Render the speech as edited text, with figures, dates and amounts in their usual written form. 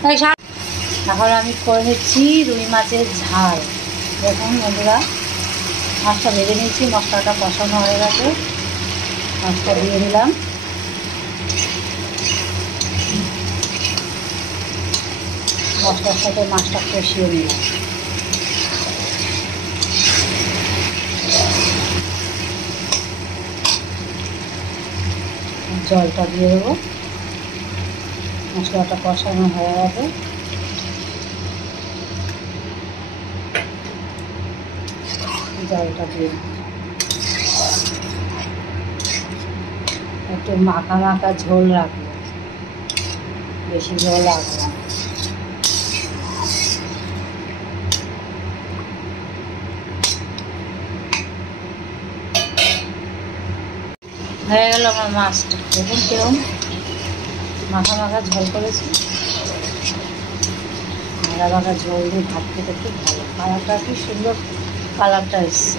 এখন আমি করে নিচ্ছি রুই মাছের ঝাল। দেখুন বন্ধুরা, মাছটা ভেজে নিয়েছি, মশলাটা কষানো হয়ে গেছে, মাছটা দিয়ে দিলাম। মশলার সাথে মাছটা কষিয়ে নিলাম। জলটা দিয়ে দেবো। মশলাটা কষানো হয়ে গেছে, জলটা দিয়ে একটু মাখা মাখা ঝোল রাখবো, বেশি ঝোল রাখবো না। হয়ে গেল আমার মাছটা। দেখুন কিরকম মাখা মাখা ঝোল করেছি। মাখা মাখা ঝোল দিয়ে ভাত খেতে খুব ভালো। কালারটা কি সুন্দর কালারটা এসছে।